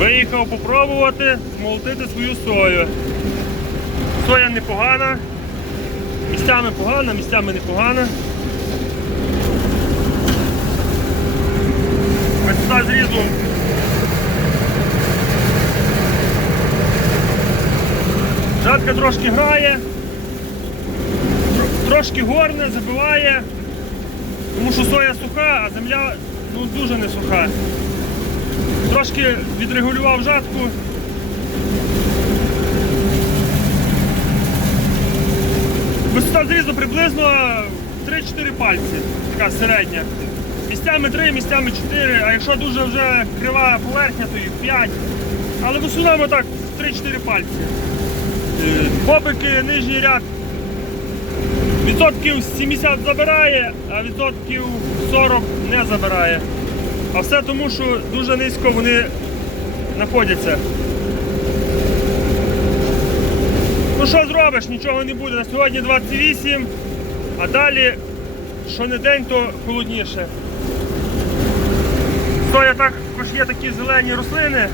Виїхав попробувати змолотити свою сою. Соя непогана. Місцями погана, місцями непогана. Висота зрізу. Жатка трошки грає, трошки горне, забиває, тому що соя суха, а земля ну, дуже не суха. Трошки відрегулював жатку. Висота зрізу приблизно 3-4 пальці, така середня. Місцями 3, місцями 4, а якщо дуже вже крива поверхня, то і 5. Але в основному так 3-4 пальці. Бобики, нижній ряд відсотків 70 забирає, а відсотків 40 не забирає. А все тому, що дуже низько вони знаходяться. Ну що зробиш, нічого не буде. На сьогодні 28, а далі, що не день, то холодніше. Соя також є такі зелені рослини.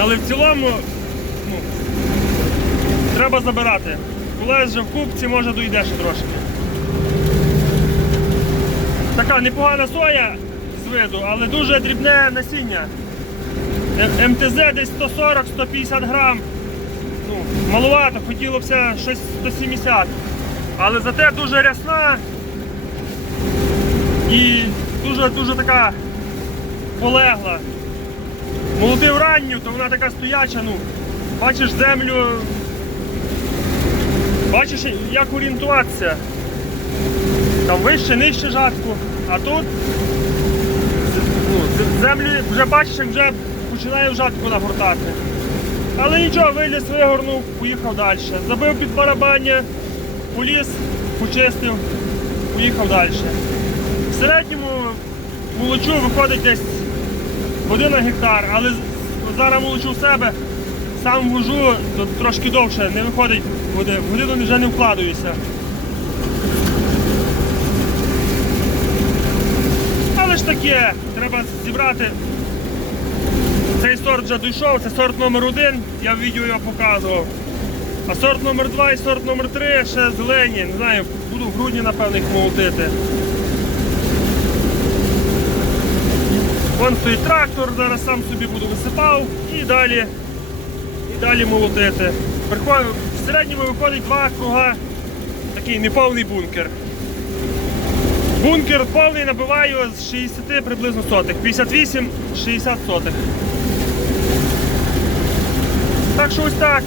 Але в цілому ну, треба забирати. Коли вже в купці, може дойдеш трошки. Така непогана соя з виду, але дуже дрібне насіння. МТЗ десь 140-150 грам. Ну, маловато, хотілося б щось 170. Але зате дуже рясна і дуже-дуже така полегла. Молотив ранню, то вона така стояча, ну, бачиш землю, бачиш, як орієнтуватися. Там вище, нижче жатку, а тут ну, землі вже бачиш, як вже починає в жатку нагортати. Але нічого, виліз, вигорнув, поїхав далі. Забив під барабання, поліз, почистив, поїхав далі. В середньому молочу виходить десь година гектар, але зараз молочу в себе, сам вожу, то трошки довше, не виходить годину, в годину вже не вкладаюся. Таке, треба зібрати. Цей сорт вже дійшов, це сорт номер один, я в відео його показував. А сорт номер 2 і сорт номер 3 ще зелені, не знаю, буду в грудні, напевно, їх молотити. Вон стоїть трактор, зараз сам собі буду висипав і далі, і далі молотити. В середньому виходить два круга, такий неповний бункер. Бункер повний набиваю з 60 приблизно сотих. 58-60 сотих. Так що ось так.